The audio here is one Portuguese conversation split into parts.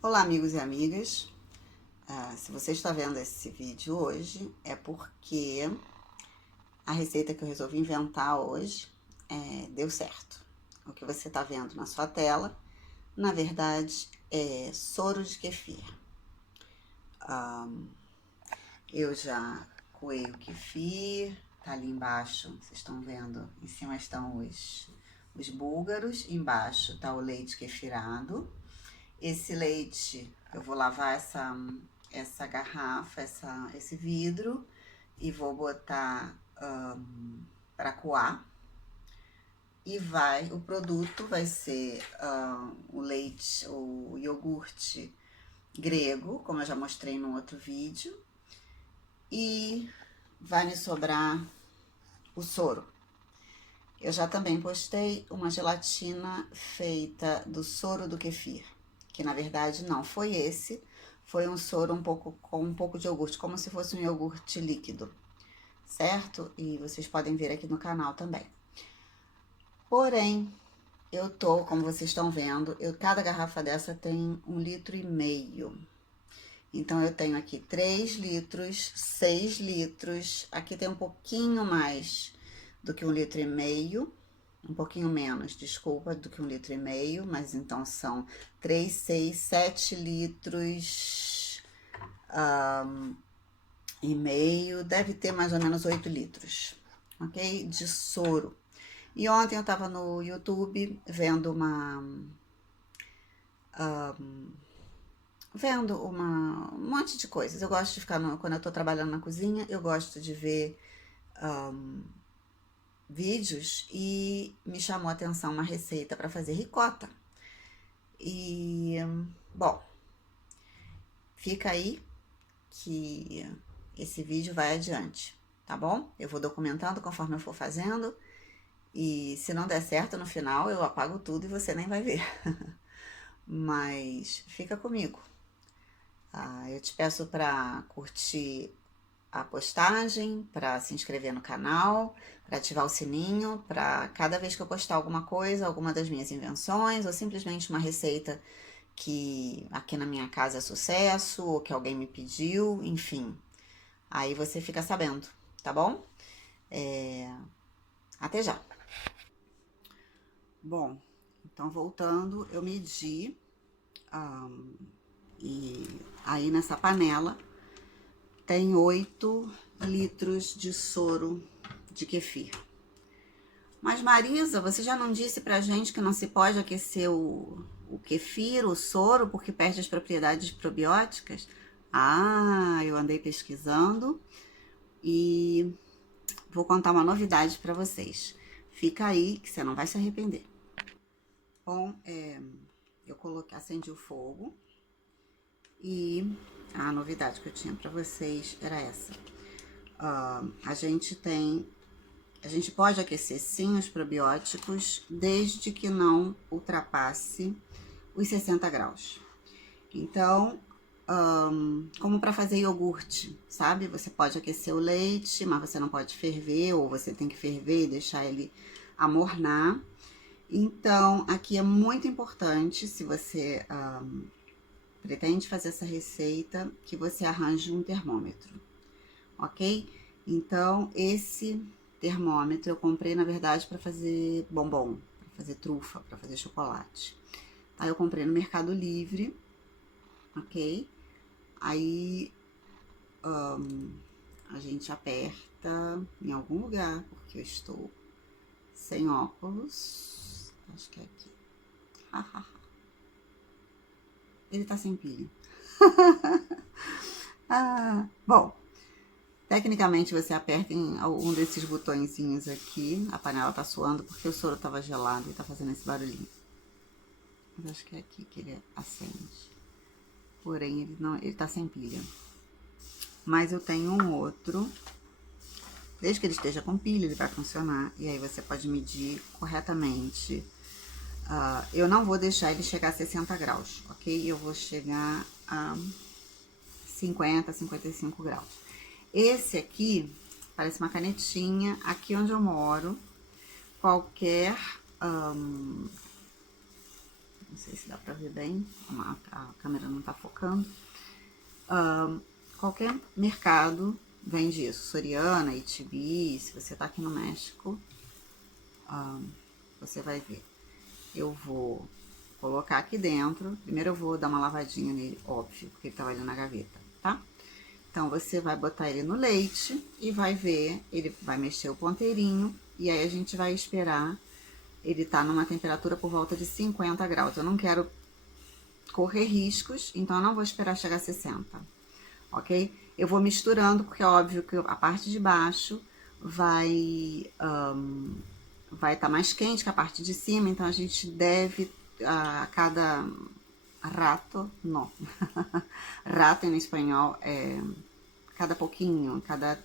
Olá, amigos e amigas. Se você está vendo esse vídeo hoje, é porque a receita que eu resolvi inventar hoje deu certo. O que você está vendo na sua tela, na verdade, é soro de kefir. Eu já coei o kefir, tá ali embaixo, vocês estão vendo, em cima estão os búlgaros, embaixo tá o leite kefirado. Esse leite, eu vou lavar essa garrafa, esse vidro e vou botar para coar. E o produto vai ser o leite, o iogurte grego, como eu já mostrei no outro vídeo. E vai me sobrar o soro. Eu já também postei uma gelatina feita do soro do kefir, que na verdade não foi esse, foi um soro com um pouco de iogurte, como se fosse um iogurte líquido, certo? E vocês podem ver aqui no canal também. Porém, como vocês estão vendo, cada garrafa dessa tem 1,5 litro. Então, eu tenho aqui 3 litros, 6 litros, aqui tem um pouquinho mais do que 1,5 litro, um pouquinho menos, desculpa, do que 1,5 litro, mas então são 3, 6, 7 litros e meio, deve ter mais ou menos 8 litros, ok? De soro. E ontem eu tava no YouTube vendo um monte de coisas. Eu gosto de ficar, quando eu tô trabalhando na cozinha, eu gosto de ver vídeos e me chamou a atenção uma receita para fazer ricota. E, bom, fica aí que esse vídeo vai adiante, tá bom? Eu vou documentando conforme eu for fazendo e se não der certo no final eu apago tudo e você nem vai ver. Mas fica comigo. Eu te peço para curtir a postagem, para se inscrever no canal, para ativar o sininho, para cada vez que eu postar alguma coisa, alguma das minhas invenções ou simplesmente uma receita que aqui na minha casa é sucesso ou que alguém me pediu, enfim. Aí você fica sabendo, tá bom? Até já. Bom, então voltando, eu medi e aí nessa panela tem 8 litros de soro de kefir. Mas Marisa, você já não disse pra gente que não se pode aquecer o kefir, o soro, porque perde as propriedades probióticas? Eu andei pesquisando e vou contar uma novidade pra vocês. Fica aí que você não vai se arrepender. Bom, eu acendi o fogo e a novidade que eu tinha pra vocês era essa. A gente pode aquecer sim os probióticos, desde que não ultrapasse os 60 graus. Então, como para fazer iogurte, sabe? Você pode aquecer o leite, mas você não pode ferver, ou você tem que ferver e deixar ele amornar. Então, aqui é muito importante, se você pretende fazer essa receita, que você arranje um termômetro, ok? Então, esse termômetro eu comprei, na verdade, para fazer bombom, para fazer trufa, para fazer chocolate. Aí eu comprei no Mercado Livre, ok? Aí a gente aperta em algum lugar, porque eu estou sem óculos. Acho que é aqui. Ele tá sem pilha. Bom, tecnicamente você aperta em algum desses botõezinhos aqui. A panela tá suando porque o soro tava gelado e tá fazendo esse barulhinho. Mas acho que é aqui que ele acende. Porém, ele tá sem pilha. Mas eu tenho um outro. Desde que ele esteja com pilha, ele vai funcionar. E aí você pode medir corretamente. Eu não vou deixar ele chegar a 60 graus, ok? Eu vou chegar a 50, 55 graus. Esse aqui parece uma canetinha. Aqui onde eu moro, qualquer sei se dá pra ver bem, a câmera não tá focando. Qualquer mercado vende isso, Soriana, H-E-B, se você tá aqui no México, você vai ver. Eu vou colocar aqui dentro, primeiro eu vou dar uma lavadinha nele, óbvio, porque ele tava ali na gaveta, tá? Então, você vai botar ele no leite e vai ver, ele vai mexer o ponteirinho, e aí a gente vai esperar ele tá numa temperatura por volta de 50 graus. Eu não quero correr riscos, então eu não vou esperar chegar a 60, ok? Eu vou misturando, porque é óbvio que a parte de baixo vai estar mais quente que a parte de cima, então a gente deve, a cada rato, não, rato em espanhol é cada pouquinho, cada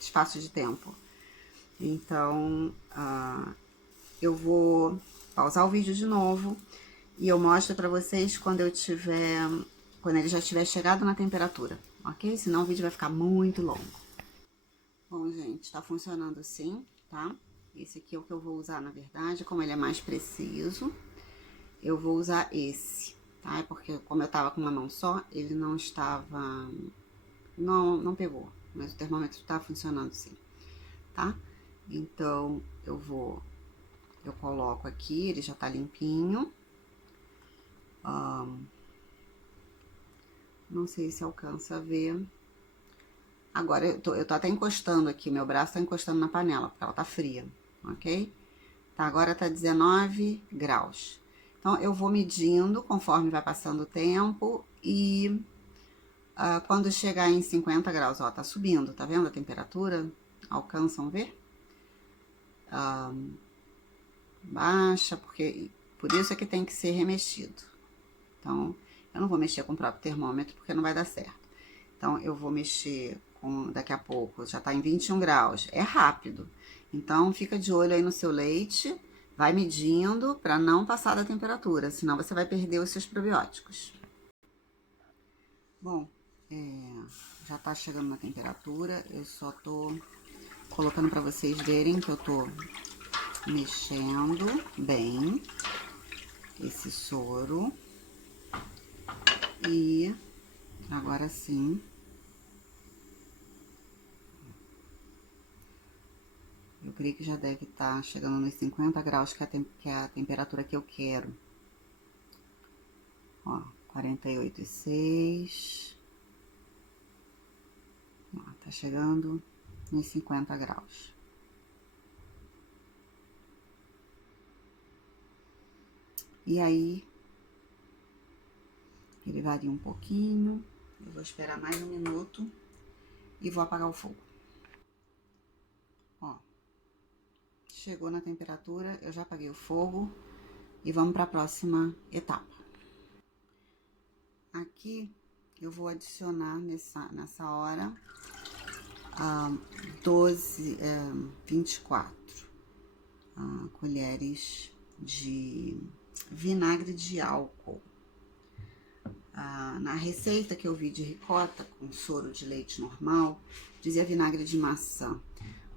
espaço de tempo. Então, eu vou pausar o vídeo de novo e eu mostro pra vocês quando ele já tiver chegado na temperatura, ok? Senão o vídeo vai ficar muito longo. Bom, gente, tá funcionando sim, tá? Esse aqui é o que eu vou usar, na verdade, como ele é mais preciso, eu vou usar esse, tá? Porque como eu tava com uma mão só, ele não estava... Não pegou, mas o termômetro tá funcionando sim, tá? Então, eu coloco aqui, ele já tá limpinho. Não sei se alcança a ver. Agora, eu tô até encostando aqui, meu braço tá encostando na panela, porque ela tá fria, ok? Tá, agora tá 19 graus. Então, eu vou medindo conforme vai passando o tempo e quando chegar em 50 graus, ó, tá subindo, tá vendo a temperatura? Alcançam ver? Baixa, porque por isso é que tem que ser remexido. Então, eu não vou mexer com o próprio termômetro, porque não vai dar certo. Então, eu vou mexer com, daqui a pouco, já tá em 21 graus. É rápido. Então, fica de olho aí no seu leite, vai medindo para não passar da temperatura, senão você vai perder os seus probióticos. Bom, já tá chegando na temperatura, eu só tô colocando para vocês verem que eu tô mexendo bem esse soro. E agora sim, eu creio que já deve estar chegando nos 50 graus, que é a temperatura que eu quero. Ó, 48,6. Ó, tá chegando nos 50 graus. E aí, ele varia um pouquinho. Eu vou esperar mais um minuto e vou apagar o fogo. Ó, chegou na temperatura, eu já apaguei o fogo e vamos para a próxima etapa. Aqui eu vou adicionar nessa hora 24 colheres de vinagre de álcool. Na receita que eu vi de ricota com soro de leite normal, dizia vinagre de maçã.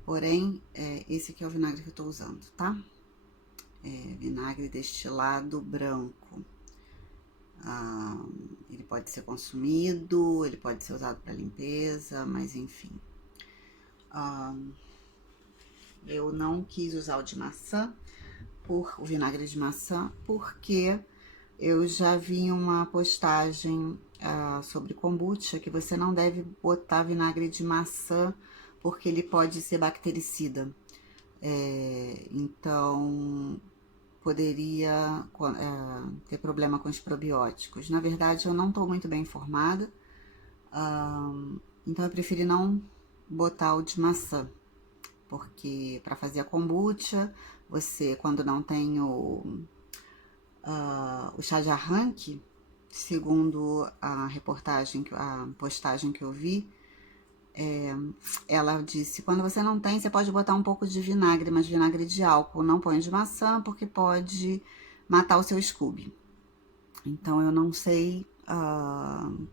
Porém, esse aqui é o vinagre que eu tô usando, tá? Vinagre destilado branco. Ele pode ser consumido, ele pode ser usado para limpeza, mas enfim. Eu não quis usar o de maçã, o vinagre de maçã, porque eu já vi uma postagem sobre kombucha que você não deve botar vinagre de maçã porque ele pode ser bactericida. Então, poderia ter problema com os probióticos. Na verdade, eu não estou muito bem informada, então eu preferi não botar o de maçã, porque para fazer a kombucha, você, quando não tem o chá de arranque, segundo a postagem que eu vi, ela disse, quando você não tem, você pode botar um pouco de vinagre, mas vinagre de álcool, não põe de maçã, porque pode matar o seu Scooby. Então, eu não sei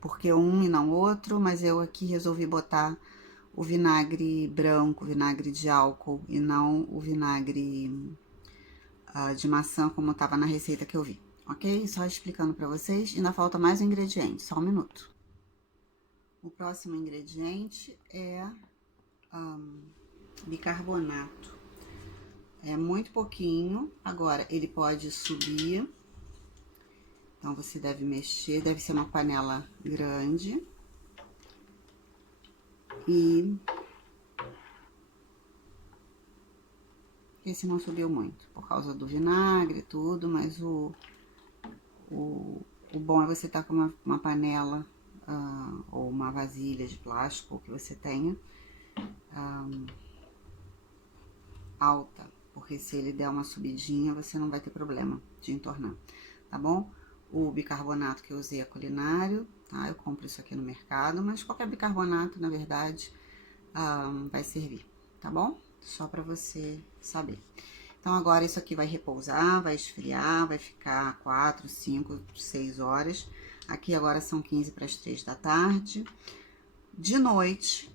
por que um e não outro, mas eu aqui resolvi botar o vinagre branco, vinagre de álcool, e não o vinagre de maçã, como estava na receita que eu vi, ok? Só explicando para vocês. Ainda falta mais um ingrediente, só um minuto. O próximo ingrediente é bicarbonato. É muito pouquinho. Agora, ele pode subir. Então, você deve mexer. Deve ser uma panela grande. E esse não subiu muito, por causa do vinagre e tudo, mas o bom é você estar com uma panela ou uma vasilha de plástico, que você tenha, alta, porque se ele der uma subidinha, você não vai ter problema de entornar, tá bom? O bicarbonato que eu usei é culinário, tá? Eu compro isso aqui no mercado, mas qualquer bicarbonato, na verdade, vai servir, tá bom? Só pra você saber. Então, agora isso aqui vai repousar, vai esfriar, vai ficar 4, 5, 6 horas. Aqui agora são 15 para as 3 da tarde. De noite,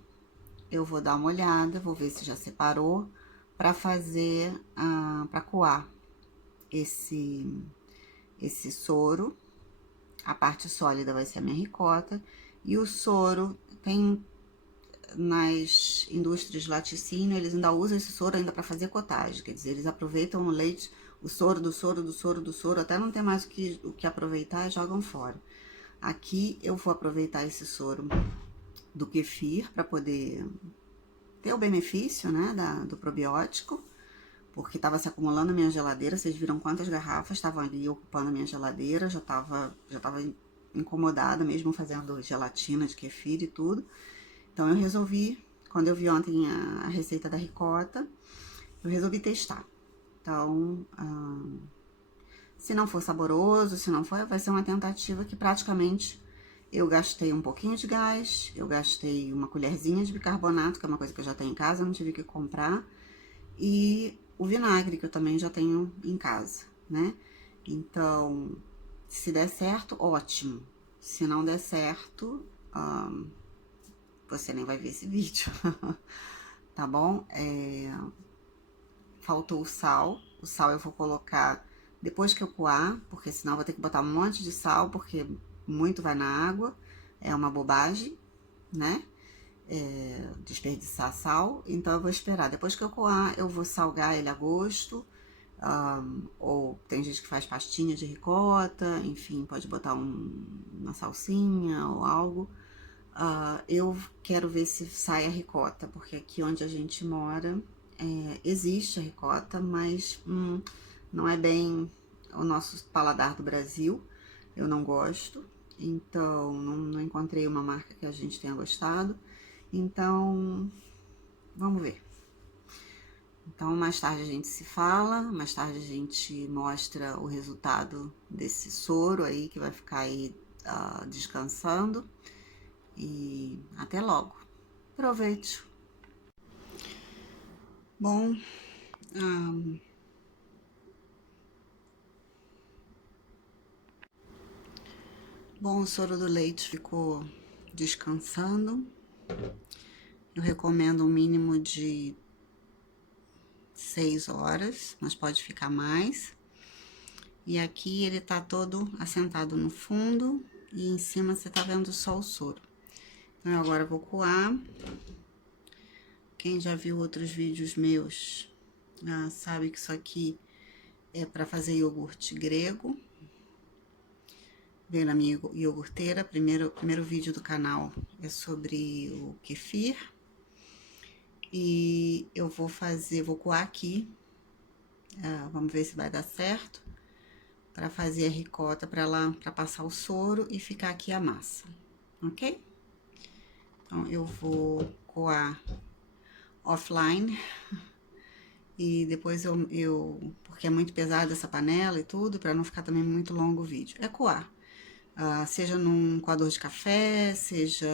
eu vou dar uma olhada, vou ver se já separou, para fazer, para coar esse soro. A parte sólida vai ser a minha ricota. E o soro, tem nas indústrias de laticínio, eles ainda usam esse soro ainda para fazer cottage, quer dizer, eles aproveitam o leite, o soro do soro, do soro, do soro, até não ter mais o que aproveitar e jogam fora. Aqui eu vou aproveitar esse soro do kefir para poder ter o benefício, né, do probiótico, porque estava se acumulando na minha geladeira. Vocês viram quantas garrafas estavam ali ocupando a minha geladeira, já tava incomodada mesmo fazendo gelatina de kefir e tudo. Então, eu resolvi, quando eu vi ontem a receita da ricota, eu resolvi testar. Então, se não for saboroso, se não for, vai ser uma tentativa que praticamente eu gastei um pouquinho de gás, eu gastei uma colherzinha de bicarbonato, que é uma coisa que eu já tenho em casa, eu não tive que comprar, e o vinagre, que eu também já tenho em casa, né? Então, se der certo, ótimo. Se não der certo, você nem vai ver esse vídeo, tá bom? Faltou o sal eu vou colocar depois que eu coar, porque senão eu vou ter que botar um monte de sal, porque muito vai na água, é uma bobagem, né? Desperdiçar sal, então eu vou esperar. Depois que eu coar, eu vou salgar ele a gosto, ou tem gente que faz pastinha de ricota, enfim, pode botar uma salsinha ou algo. Eu quero ver se sai a ricota, porque aqui onde a gente mora existe a ricota, mas não é bem o nosso paladar do Brasil, eu não gosto, então não encontrei uma marca que a gente tenha gostado, então vamos ver. Então, mais tarde a gente se fala, mais tarde a gente mostra o resultado desse soro aí, que vai ficar aí descansando. E até logo. Proveito. Bom, o soro do leite ficou descansando. Eu recomendo um mínimo de 6 horas, mas pode ficar mais. E aqui ele tá todo assentado no fundo e em cima você tá vendo só o soro. Então, eu agora vou coar. Quem já viu outros vídeos meus sabe que isso aqui é para fazer iogurte grego. Veio na minha iogurteira. Primeiro vídeo do canal é sobre o kefir. E eu vou coar aqui. Vamos ver se vai dar certo. Para fazer a ricota, para passar o soro e ficar aqui a massa, ok? Então, eu vou coar offline. E depois porque é muito pesada essa panela e tudo, para não ficar também muito longo o vídeo. É coar. Seja num coador de café, seja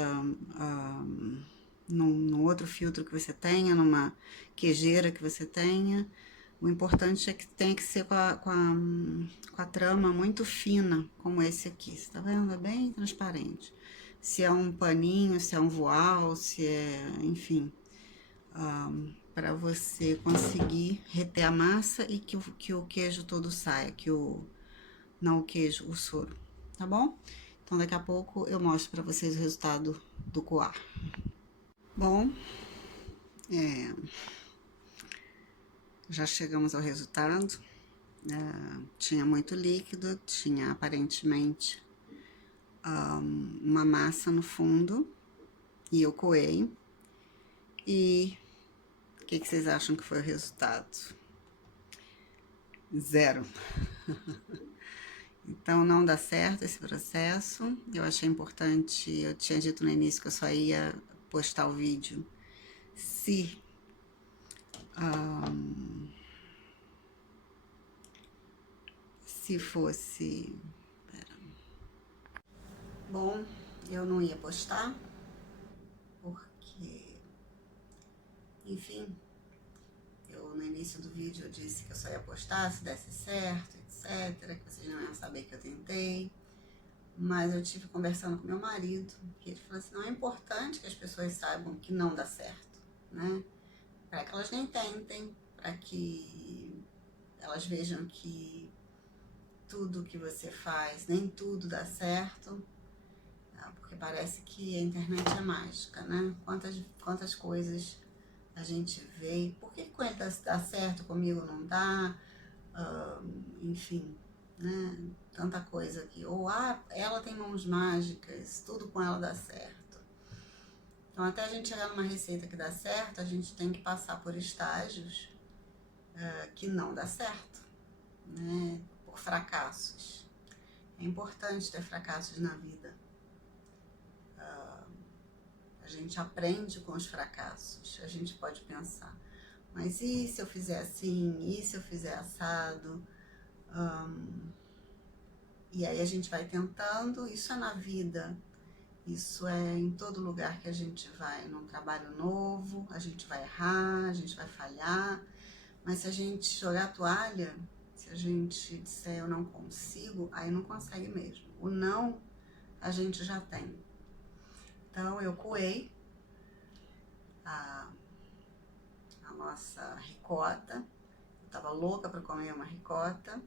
num outro filtro que você tenha, numa queijeira que você tenha. O importante é que tem que ser com a trama muito fina, como esse aqui. Você tá vendo? É bem transparente. Se é um paninho, se é um voal, se é, enfim, para você conseguir reter a massa e que o queijo todo saia, que o não o queijo, o soro, tá bom? Então daqui a pouco eu mostro pra vocês o resultado do coar. Bom, já chegamos ao resultado. Tinha muito líquido, tinha aparentemente uma massa no fundo, e eu coei. E o que vocês acham que foi o resultado? Zero. Então não dá certo esse processo. Eu achei importante, eu tinha dito no início que eu só ia postar o vídeo se fosse... Bom, eu não ia postar, porque, enfim, no início do vídeo eu disse que eu só ia postar se desse certo, etc, que vocês não iam saber que eu tentei. Mas eu tive conversando com meu marido, que ele falou assim, não, é importante que as pessoas saibam que não dá certo, né? Para que elas nem tentem, para que elas vejam que tudo que você faz, nem tudo dá certo, porque parece que a internet é mágica, né? Quantas coisas a gente vê, por que com ele dá certo, comigo não dá, enfim, né? Tanta coisa aqui, ou ela tem mãos mágicas, tudo com ela dá certo. Então até a gente chegar numa receita que dá certo, a gente tem que passar por estágios que não dá certo, né? Por fracassos. É importante ter fracassos na vida. A gente aprende com os fracassos, a gente pode pensar, mas e se eu fizer assim, e se eu fizer assado? E aí a gente vai tentando, isso é na vida, isso é em todo lugar que a gente vai, num trabalho novo, a gente vai errar, a gente vai falhar, mas se a gente jogar a toalha, se a gente disser eu não consigo, aí não consegue mesmo. O não a gente já tem. Então eu coei a nossa ricota, eu tava louca para comer uma ricota,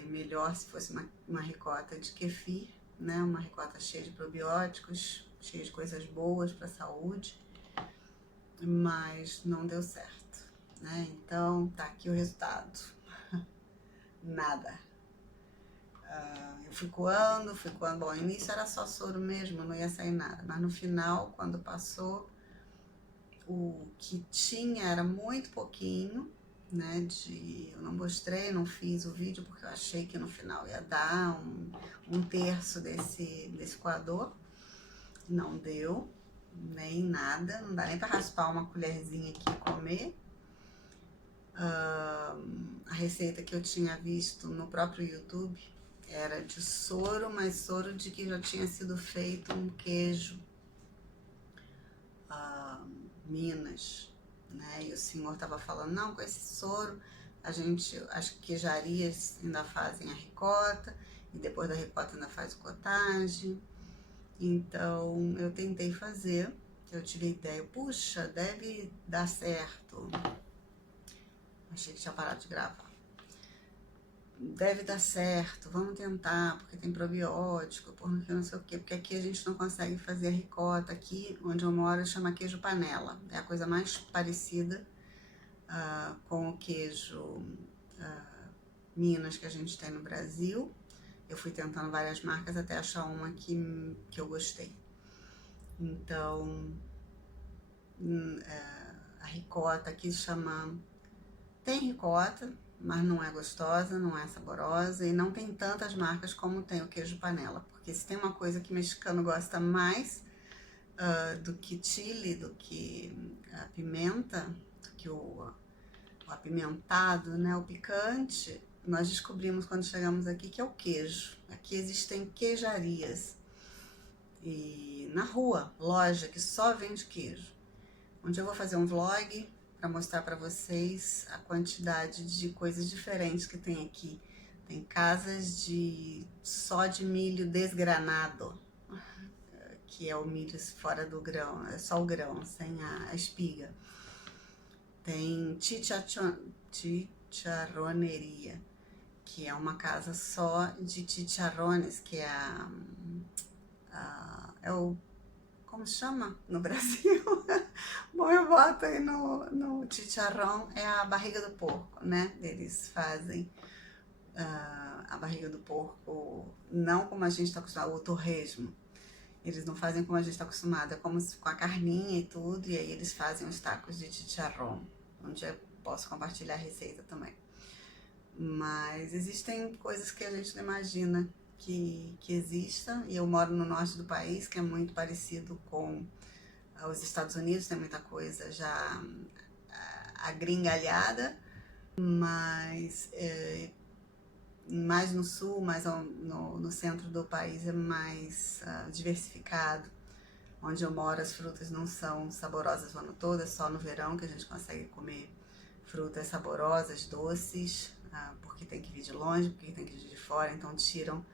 e melhor se fosse uma ricota de kefir, né? Uma ricota cheia de probióticos, cheia de coisas boas para a saúde, mas não deu certo, né? Então tá aqui o resultado. Nada. Eu fui coando, bom, no início era só soro mesmo, não ia sair nada, mas no final, quando passou, o que tinha era muito pouquinho, né, eu não mostrei, não fiz o vídeo porque eu achei que no final ia dar um terço desse coador, não deu, nem nada, não dá nem para raspar uma colherzinha aqui e comer. A receita que eu tinha visto no próprio YouTube era de soro, mas soro de que já tinha sido feito um queijo Minas, né? E o senhor estava falando, não, com esse soro, as queijarias ainda fazem a ricota, e depois da ricota ainda faz o cottage. Então, eu tentei fazer, eu tive a ideia, puxa, deve dar certo. Achei que tinha parado de gravar. Deve dar certo, vamos tentar, porque tem probiótico, porque não sei o quê, porque aqui a gente não consegue fazer a ricota, aqui onde eu moro chama queijo panela, é a coisa mais parecida com o queijo Minas que a gente tem no Brasil. Eu fui tentando várias marcas até achar uma que eu gostei. Então, a ricota aqui chama... Tem ricota, mas não é gostosa, não é saborosa e não tem tantas marcas como tem o queijo panela, porque se tem uma coisa que mexicano gosta mais do que chile, do que a pimenta, do que o apimentado, né, o picante, nós descobrimos quando chegamos aqui que é o queijo. Aqui existem queijarias e na rua, loja que só vende queijo. Um dia eu vou fazer um vlog para mostrar para vocês a quantidade de coisas diferentes que tem aqui. Tem casas só de milho desgranado, que é o milho fora do grão, é só o grão, sem a espiga. Tem chicharroneria, que é uma casa só de chicharrones, que é é o, como chama no Brasil? Bom, eu boto aí no chicharrão, é a barriga do porco, né? Eles fazem a barriga do porco, não como a gente está acostumado, o torresmo. Eles não fazem como a gente está acostumado, é como se, com a carninha e tudo, e aí eles fazem os tacos de chicharrón, onde eu posso compartilhar a receita também. Mas existem coisas que a gente não imagina que exista, e eu moro no norte do país, que é muito parecido com os Estados Unidos, tem muita coisa já agringalhada, mas mais no sul, mais no centro do país é mais diversificado. Onde eu moro, as frutas não são saborosas o ano todo, é só no verão que a gente consegue comer frutas saborosas, doces, porque tem que vir de longe, porque tem que vir de fora, então tiram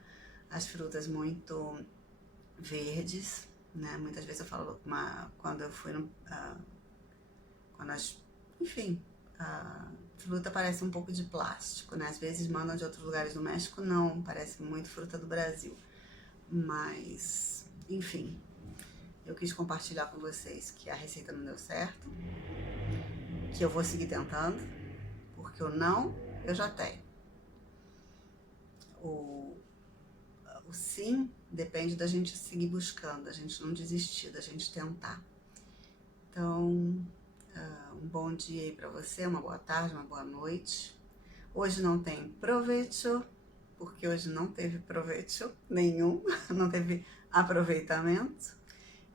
as frutas muito verdes, né? Muitas vezes eu falo, quando eu fui enfim, a fruta parece um pouco de plástico, né? Às vezes mandam de outros lugares do México, não, parece muito fruta do Brasil. Mas, enfim, eu quis compartilhar com vocês que a receita não deu certo, que eu vou seguir tentando, porque o não eu já tenho. O sim depende da gente seguir buscando, da gente não desistir, da gente tentar. Então, um bom dia aí pra você, uma boa tarde, uma boa noite. Hoje não tem proveito, porque hoje não teve proveito nenhum, não teve aproveitamento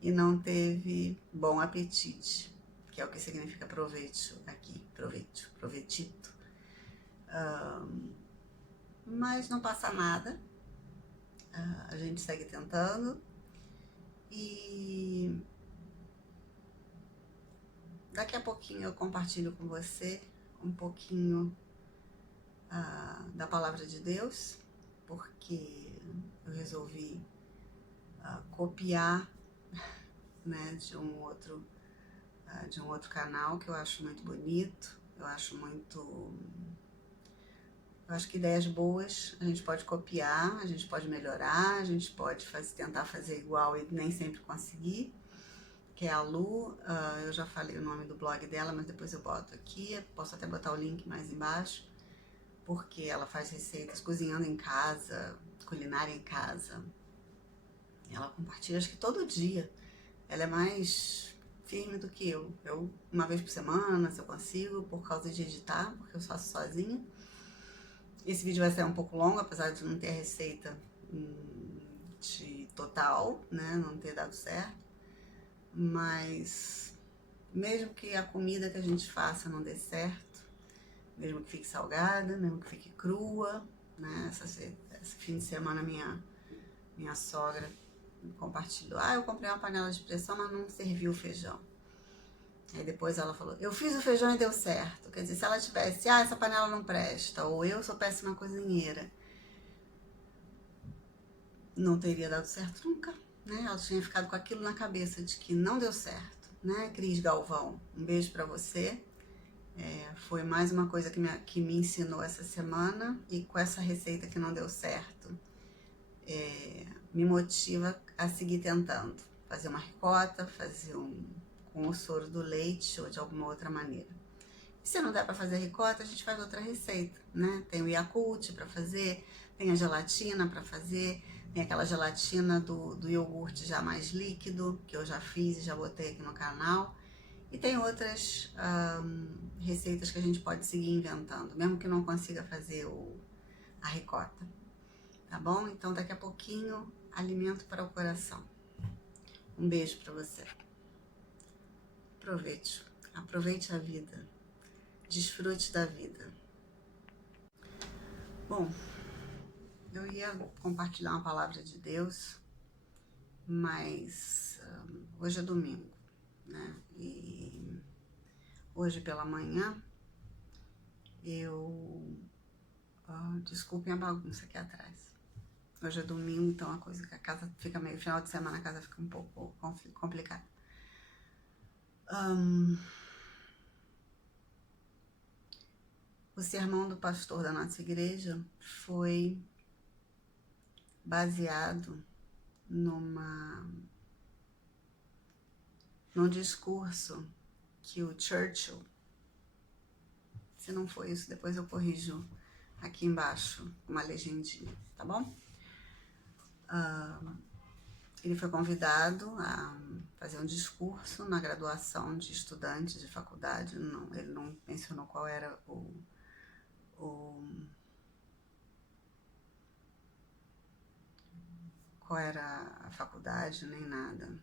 e não teve bom apetite, que é o que significa proveito aqui, proveito, provetito. Mas não passa nada, a gente segue tentando e daqui a pouquinho eu compartilho com você um pouquinho da palavra de Deus, porque eu resolvi copiar, né, de um outro canal que eu acho muito bonito, eu acho que ideias boas a gente pode copiar, a gente pode melhorar, a gente pode tentar fazer igual e nem sempre conseguir, que é a Lu. Eu já falei o nome do blog dela, mas depois eu boto aqui, posso até botar o link mais embaixo, porque ela faz receitas cozinhando em casa, culinária em casa. Ela compartilha, acho que todo dia. Ela é mais firme do que eu. Eu, uma vez por semana, se eu consigo, por causa de editar, porque eu faço sozinha. Esse vídeo vai sair um pouco longo, apesar de não ter receita de total, né? Não ter dado certo. Mas mesmo que a comida que a gente faça não dê certo, mesmo que fique salgada, mesmo que fique crua, né? Esse fim de semana minha sogra compartilhou. Eu comprei uma panela de pressão, mas não serviu o feijão. Aí depois ela falou, eu fiz o feijão e deu certo. Quer dizer, se ela tivesse, essa panela não presta, ou eu sou péssima cozinheira, não teria dado certo nunca, né? Ela tinha ficado com aquilo na cabeça de que não deu certo, né? Cris Galvão, um beijo pra você. Foi mais uma coisa que me ensinou essa semana, e com essa receita que não deu certo, me motiva a seguir tentando. Fazer uma ricota, fazer com o soro do leite ou de alguma outra maneira. E se não der para fazer ricota, a gente faz outra receita, né? Tem o Yakult para fazer, tem a gelatina para fazer, tem aquela gelatina do iogurte já mais líquido, que eu já fiz e já botei aqui no canal. E tem outras receitas que a gente pode seguir inventando, mesmo que não consiga fazer a ricota. Tá bom? Então daqui a pouquinho, alimento para o coração. Um beijo para você. Aproveite a vida. Desfrute da vida. Bom, eu ia compartilhar uma palavra de Deus, mas hoje é domingo, né? E hoje pela manhã desculpem a bagunça aqui atrás. Hoje é domingo, então a coisa que a casa fica meio... Final de semana a casa fica um pouco complicada. O sermão do pastor da nossa igreja foi baseado num discurso que o Churchill, se não foi isso, depois eu corrijo aqui embaixo, uma legendinha, tá bom? Ele foi convidado a fazer um discurso na graduação de estudantes de faculdade. Não, ele não mencionou qual era qual era a faculdade, nem nada.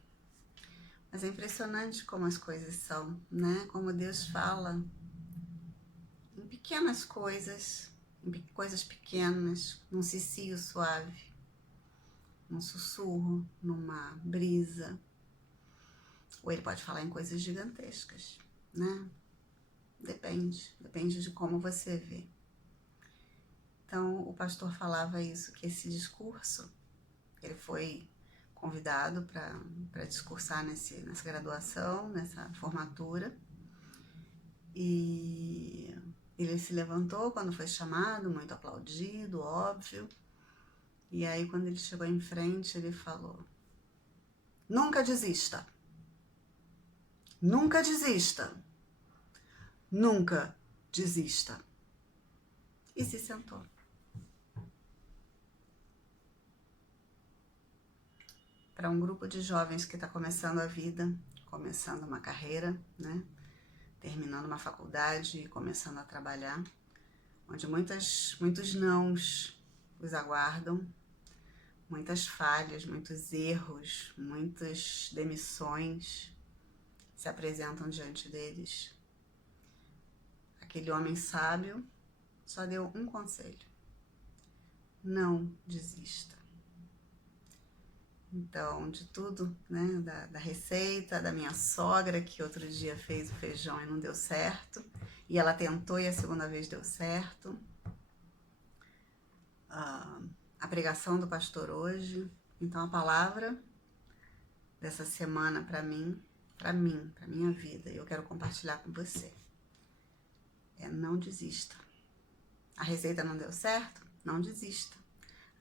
Mas é impressionante como as coisas são, né? Como Deus fala em pequenas coisas, em coisas pequenas, num cicio suave, num sussurro, numa brisa. Ou ele pode falar em coisas gigantescas, né? Depende de como você vê. Então, o pastor falava isso, que esse discurso, ele foi convidado para discursar nessa graduação, nessa formatura, e ele se levantou quando foi chamado, muito aplaudido, óbvio, e aí quando ele chegou em frente, ele falou: nunca desista, nunca desista, nunca desista, e se sentou. Para um grupo de jovens que está começando a vida, começando uma carreira, né? Terminando uma faculdade e começando a trabalhar, onde muitos nãos os aguardam, muitas falhas, muitos erros, muitas demissões se apresentam diante deles. Aquele homem sábio só deu um conselho: não desista. Então, de tudo, né, da receita, da minha sogra, que outro dia fez o feijão e não deu certo, e ela tentou e a segunda vez deu certo, a pregação do pastor hoje. Então, a palavra dessa semana para minha vida, eu quero compartilhar com você, é: não desista. A receita não deu certo? Não desista.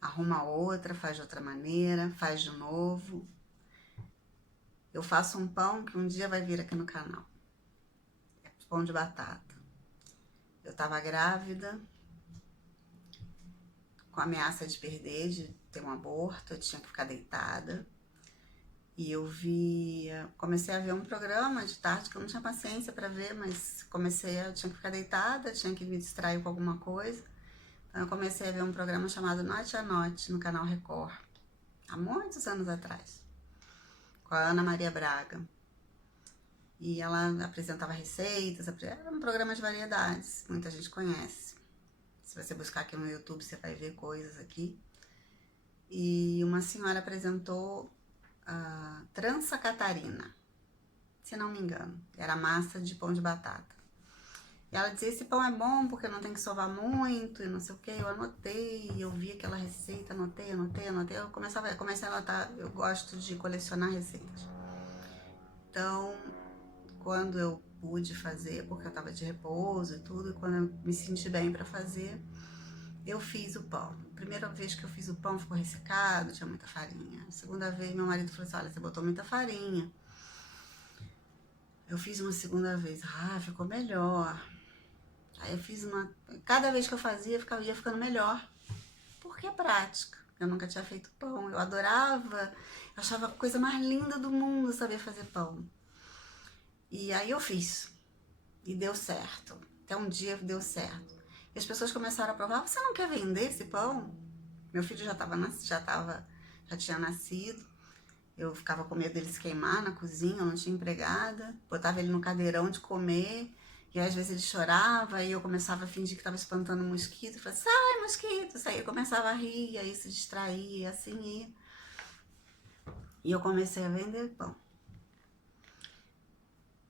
Arruma outra, faz de outra maneira, faz de novo. Eu faço um pão que um dia vai vir aqui no canal. É pão de batata. Eu estava grávida, com ameaça de perder, de ter um aborto, eu tinha que ficar deitada. E comecei a ver um programa de tarde que eu não tinha paciência para ver, mas eu tinha que ficar deitada, tinha que me distrair com alguma coisa. Então eu comecei a ver um programa chamado Noite a Noite, no canal Record, há muitos anos atrás, com a Ana Maria Braga. E ela apresentava receitas, era um programa de variedades, muita gente conhece. Se você buscar aqui no YouTube, você vai ver coisas aqui. E uma senhora apresentou a trança catarina, se não me engano, era massa de pão de batata. E ela dizia: esse pão é bom porque não tem que sovar muito e não sei o que. Eu anotei, eu vi aquela receita, anotei. Eu comecei a anotar, eu gosto de colecionar receitas. Então, quando eu pude fazer, porque eu estava de repouso e tudo, e quando eu me senti bem para fazer, eu fiz o pão. A primeira vez que eu fiz o pão ficou ressecado, tinha muita farinha. A segunda vez meu marido falou assim: olha, você botou muita farinha. Eu fiz uma segunda vez, ficou melhor. Aí eu fiz cada vez que eu fazia, ia ficando melhor. Porque é prática. Eu nunca tinha feito pão. Eu adorava, achava a coisa mais linda do mundo saber fazer pão. E aí eu fiz. E deu certo. Até um dia deu certo. E as pessoas começaram a provar: você não quer vender esse pão? Meu filho já tinha nascido. Eu ficava com medo dele se queimar na cozinha, eu não tinha empregada. Botava ele no cadeirão de comer. E aí, às vezes ele chorava e eu começava a fingir que estava espantando um mosquito. Eu falava: sai, mosquito! Aí eu começava a rir, e aí se distraía, assim ia. E eu comecei a vender pão.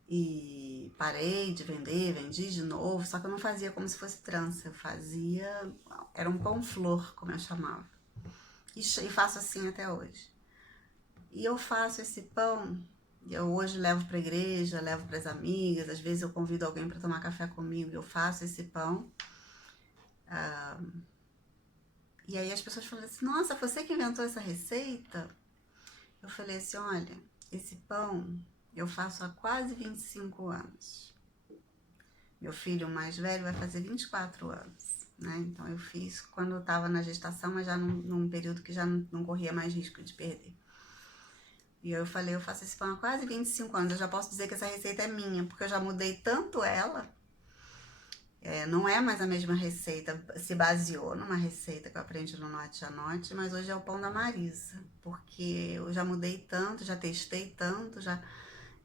E parei de vender, vendi de novo, só que eu não fazia como se fosse trança. Eu fazia, era um pão-flor, como eu chamava. E faço assim até hoje. E eu faço esse pão, eu hoje levo para a igreja, levo para as amigas, às vezes eu convido alguém para tomar café comigo, eu faço esse pão E aí as pessoas falaram assim, nossa, você que inventou essa receita? Eu falei assim, olha, esse pão eu faço há quase 25 anos. Meu filho mais velho vai fazer 24 anos, né? Então eu fiz quando eu estava na gestação, mas já num período que já não corria mais risco de perder. E eu falei, eu faço esse pão há quase 25 anos, eu já posso dizer que essa receita é minha, porque eu já mudei tanto ela. Não é mais a mesma receita, se baseou numa receita que eu aprendi no Note a Note, mas hoje é o pão da Marisa, porque eu já mudei tanto, já testei tanto, já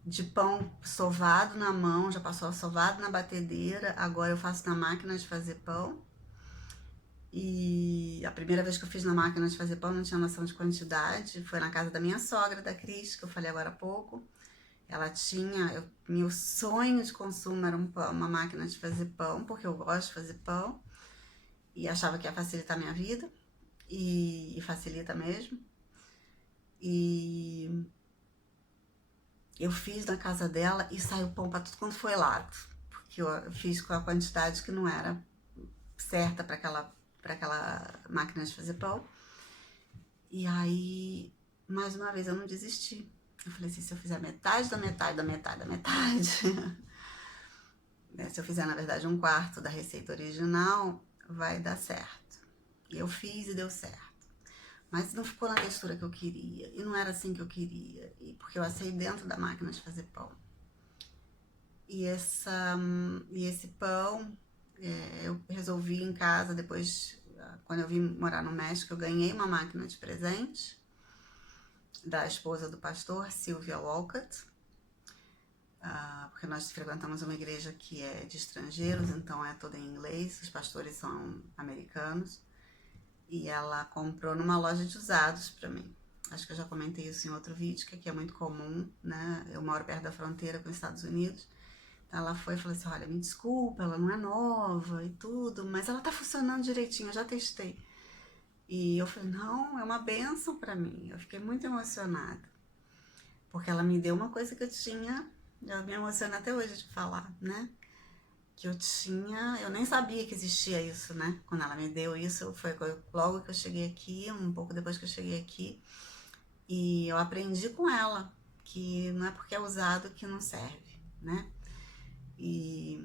de pão sovado na mão, já passou sovado na batedeira, agora eu faço na máquina de fazer pão. E a primeira vez que eu fiz na máquina de fazer pão não tinha noção de quantidade, foi na casa da minha sogra, da Cris, que eu falei agora há pouco. Ela tinha, meu sonho de consumo era uma máquina de fazer pão, porque eu gosto de fazer pão, e achava que ia facilitar a minha vida, e facilita mesmo. E eu fiz na casa dela e saiu pão para tudo quanto foi lado, porque eu fiz com a quantidade que não era certa para aquela máquina de fazer pão. E aí, mais uma vez, eu não desisti. Eu falei assim, se eu fizer metade da metade da metade da metade, se eu fizer, na verdade, um quarto da receita original, vai dar certo. E eu fiz e deu certo. Mas não ficou na textura que eu queria. E não era assim que eu queria. Porque eu assei dentro da máquina de fazer pão. E esse pão, eu resolvi em casa, depois, quando eu vim morar no México, eu ganhei uma máquina de presente da esposa do pastor, Sylvia Walcott, porque nós frequentamos uma igreja que é de estrangeiros, então é toda em inglês, os pastores são americanos, e ela comprou numa loja de usados para mim. Acho que eu já comentei isso em outro vídeo, que aqui é muito comum, né? Eu moro perto da fronteira com os Estados Unidos. Então ela foi e falou assim, olha, me desculpa, ela não é nova e tudo, mas ela tá funcionando direitinho, eu já testei. E eu falei, não, é uma bênção para mim. Eu fiquei muito emocionada. Porque ela me deu uma coisa que eu tinha, eu me emociono até hoje de falar, né? Que eu nem sabia que existia isso, né? Quando ela me deu isso, foi logo que eu cheguei aqui, um pouco depois que eu cheguei aqui. E eu aprendi com ela que não é porque é usado que não serve, né? E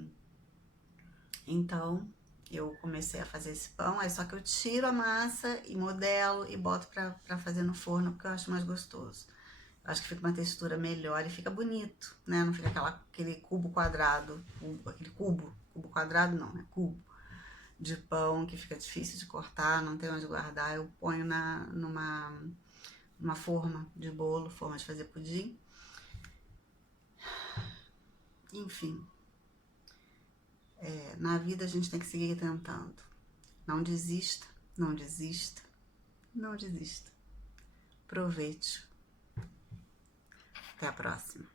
então eu comecei a fazer esse pão, aí só que eu tiro a massa e modelo e boto pra fazer no forno, porque eu acho mais gostoso. Eu acho que fica uma textura melhor e fica bonito, né? Não fica aquele cubo quadrado, cubo quadrado não, né? Cubo de pão que fica difícil de cortar, não tem onde guardar. Eu ponho numa forma de bolo, forma de fazer pudim. Enfim, na vida a gente tem que seguir tentando. Não desista, não desista, não desista. Aproveite. Até a próxima.